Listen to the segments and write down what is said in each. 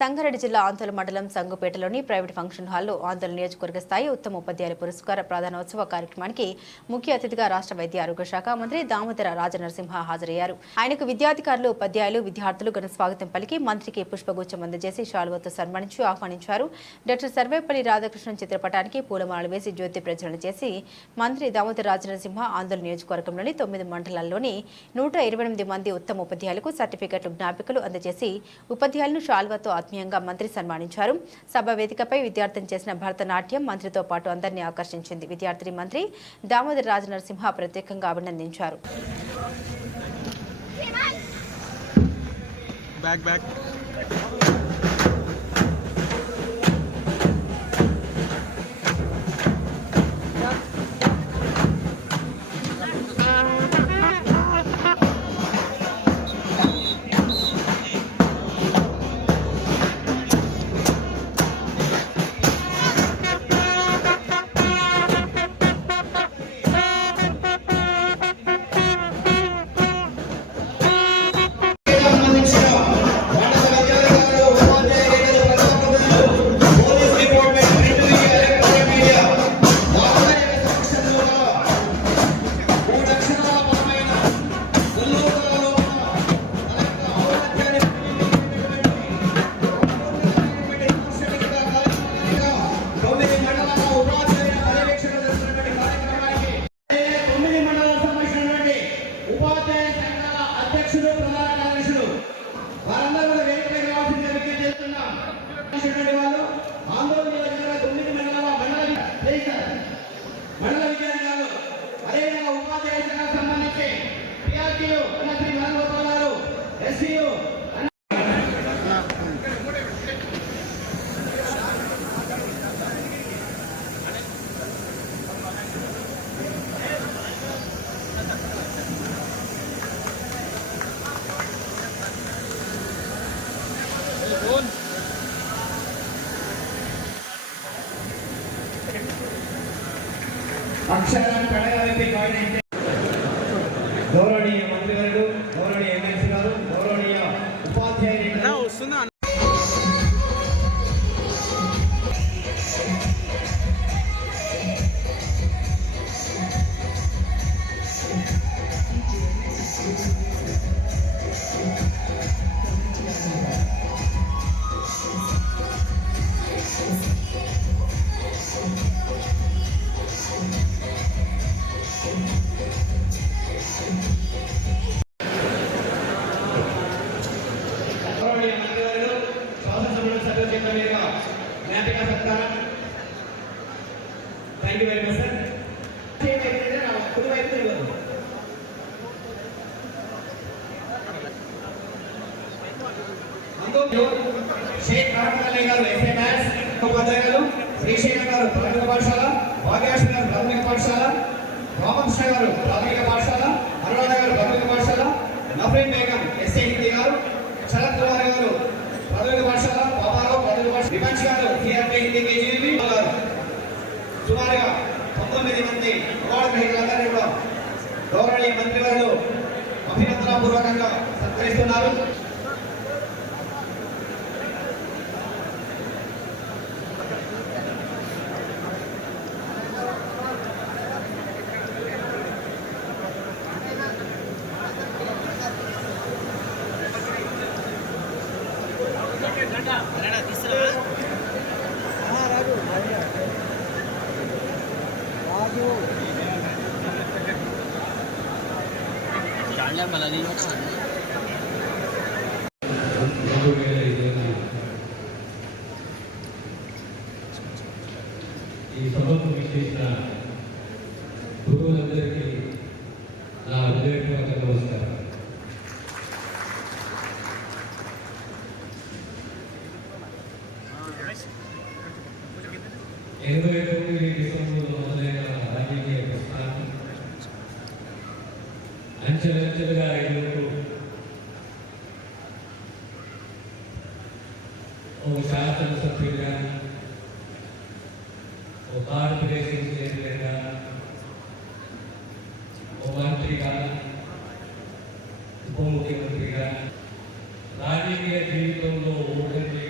సంగారెడ్డి జిల్లా ఆందోళన మండలం సంగుపేటలోని ప్రైవేట్ ఫంక్షన్ హాల్లో ఆందోళన నియోజకవర్గ స్థాయి ఉత్తమ ఉపాధ్యాయుల పురస్కార ప్రదానోత్సవ కార్యక్రమానికి ముఖ్య అతిథిగా రాష్ట్ర వైద్య ఆరోగ్య శాఖ మంత్రి దామోదర రాజనరసింహ హాజరయ్యారు. ఆయనకు విద్యాధికారులు, ఉపాధ్యాయులు, విద్యార్థులు ఘన స్వాగతం పలికి మంత్రికి పుష్పగుచ్చం అందజేసి శాలువాతో సన్మానించి ఆహ్వానించారు. డాక్టర్ సర్వేపల్లి రాధాకృష్ణన్ చిత్రపటానికి పూలమాలలు వేసి జ్యోతి ప్రజ్వలన చేసి మంత్రి దామోదర రాజనరసింహ ఆందోళన నియోజకవర్గంలోని 9 మండలాల్లోని 128 మంది ఉత్తమ ఉపాధ్యాయులకు సర్టిఫికెట్లు, జ్ఞాపికలు అందజేసి ఉపాధ్యాయులను శాలువాతో ఆత్మీయంగా మంత్రి సన్మానించారు. సభ వేదికపై విద్యార్థులు చేసిన భరతనాట్యం మంత్రితో పాటు అందరినీ ఆకర్షించింది. విద్యార్థిని మంత్రి దామోదర రాజనరసింహ ప్రత్యేకంగా అభినందించారు. అక్షరం కడగలిపి కాడితే గౌరవనీయ మంత్రివర్యులు, గౌరవనీయ ఎమ్మెల్సీ గారు, గౌరవనీయ ఉపాధ్యాయులు వస్తుందా Thank you very much, sir. Sheikh Ramkale garu SMS उपाध्याయులు శ్రీశైలం గారు ప్రాథమిక పాఠశాల, భాగ్యలక్ష్మి గారు ప్రాథమిక పాఠశాల, రామకృష్ణ గారు ప్రాథమిక పాఠశాల, అనురాధ గారు ప్రాథమిక పాఠశాల, నఫరీన్ బేగం ఎస్ఏ హిందీ గారు, శరత్ కుమార్ గారు ప్రాథమిక పాఠశాల, పాపారావు ప్రాథమిక పాఠశాల, విమంచ్ గారు సిఆర్పి హిందీ కేజీవి గారు సుమారుగా 19 మంది అవార్డు గ్రహీతలందరినీ కూడా గౌరవనీయ మంత్రివర్యులు అభినందనపూర్వకంగా సత్కరిస్తున్నారు. ఈ సభకు విచ్చేసిన గురువులందరికీ నా హృదయపూర్వక నమస్కారం. డిసెంబర్లో మొదలైన రాజకీయ ప్రస్థానం అంచెలంచెలుగా ఎదుగుతూ ఓ శాసనసభ్యుడిగా, ఓ కార్పొరేషన్ చైర్మన్గా, ఓ మంత్రిగా, ఉప ముఖ్యమంత్రిగా రాజకీయ జీవితంలో ఓటమి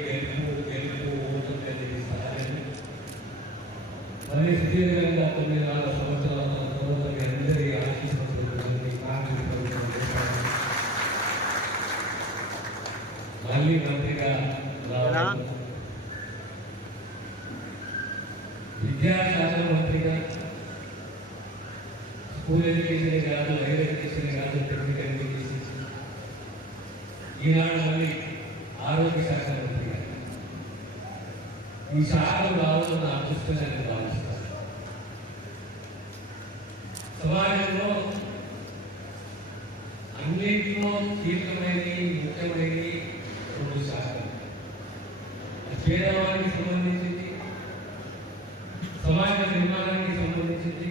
విద్యాశాఖ మంత్రిగా స్కూల్ ఎడ్యుకేషన్ కాదు, హైయర్ ఎడ్యుకేషన్ కాదు, టెక్నికల్ ఎడ్యుకేషన్, ఈనాడు మళ్ళీ ఆరోగ్య శాఖ మంత్రిగా ఈ శాఖలు రావడం నా అదృష్టంగా నేను భావిస్తాను. సమాజంలో అన్నింటిలో కీలకమైనది, ముఖ్యమైనది రెండు శాఖలు. పేదవారికి సంబంధించింది, సమాజ నిర్మాణానికి సంబంధించింది,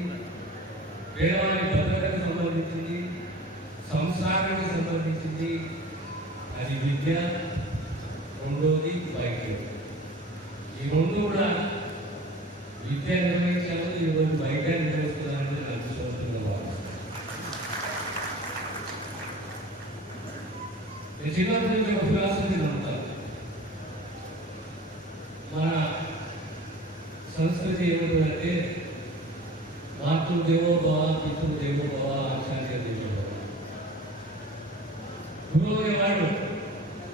పేదవారి భద్రతకు సంబంధించింది, సంస్కారానికి సంబంధించింది. అది విద్య, రెండోది వైద్యం. ఈ రెండు కూడా విద్య నిర్వహించాము, ఈరోజు వైద్యాన్ని నిర్వహిస్తున్నారని నాకు విశ్వాసంగా భావిస్తాను. నేను చిన్నప్పటి నుంచి ఒక ఫిలాసఫీ నమ్ముతాను. మన సంస్కృతి ఏమిటంటే మాతృదేవో భవ, పితృదేవో భవ, ఆచార్య దేవో భవ. గురువు అనేవాడు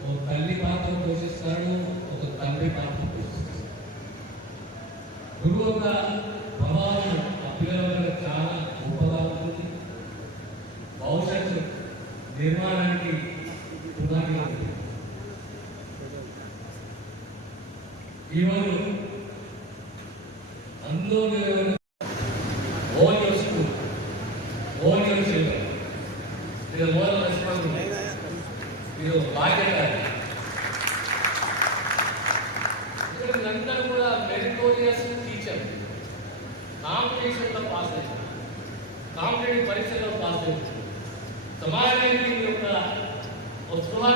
ఒక తల్లి పాత్ర పోషిస్తాడు, ఒక తండ్రి పాత్ర పోషిస్తాడు. గురువు యొక్క ప్రభావం ఆ పిల్లల వల్ల చాలా గొప్పగా ఉంటుంది. భవిష్యత్తు నిర్మాణానికి పునాది ఉంటుంది. ఈరోజు అందరూ own your school, own your children, ఇది ఓన్ రెస్పాన్సిబిలిటీ, ఇది బాధ్యత. ఇక్కడ మీరందరూ కూడా మెరిటోరియస్ టీచర్, కాంపిటీషన్లో పాస్ అయ్యారు, కాంపిటేటివ్ పరీక్షల్లో పాస్ అయ్యారు. సమాజానికి మీ యొక్క స్పృహ,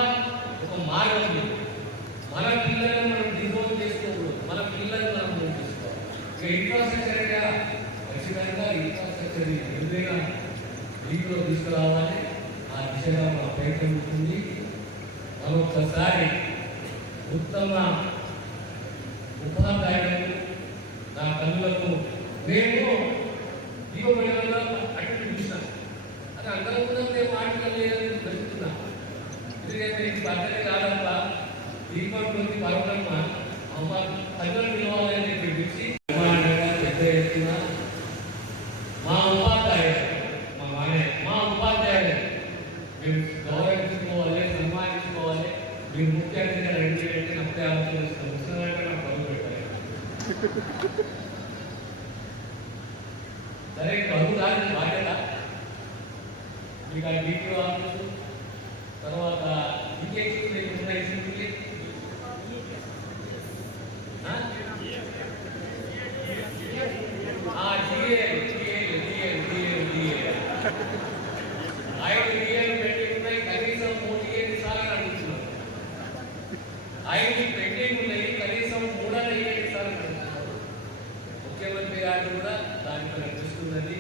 ఒక మార్గం. మన పిల్లలను మనం డిజోన్ చేసుకోకూడదు, మన పిల్లలను మనం చూసుకోవాలి. ఇక ఇన్ఫ్రాస్ట్రక్చర్గా ఖచ్చితంగా ఇన్ఫ్రాస్ట్రక్చర్ ఎదురుగా దీంట్లో తీసుకురావాలి. ఆ దిశగా మన ప్రయత్నం ఉంటుంది. మరొకసారి ఉత్తమ ఉపాధ్యాయులు నా కన్నులకు నేను దీపమణిలో అటు చూసిన అది అందరం కూడా మేము మాట్లాడలేదని దొరుకుతున్నా. ఎందుకంటే ఇది పద్ధతి కాదమ్మా, దీపంలోకి పర్వతమ్మ అమ్మ తల్లి పిలవాలని పిలిచి పెద్ద ఎత్తున మా ఉపాధ్యాయులు, మా ఉపాధ్యాయులు మేము గౌరవించుకోవాలి, సన్మానించుకోవాలి. మీరు ముఖ్య అతిథిగా రెండు చేయండి, నప్పే ఆలోచన ముసలంటే నాకు పరుగు పెట్టాలి. సరే పరుగు దాని బాధ్యత మీకు. ఆ డీటీ వాళ్ళు తర్వాత ఇంకేసి ఉన్నాయి కనీసం 3 సార్లు అడుగుతున్నారు. 5 పెండింగ్ ఉన్నాయి, కనీసం 3 సార్లు అడుగుతున్నారు. ముఖ్యమంత్రి గారు కూడా దానికి కనిపిస్తున్నది.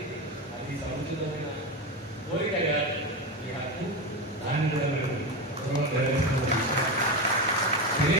అది సముచితమైన కోరిక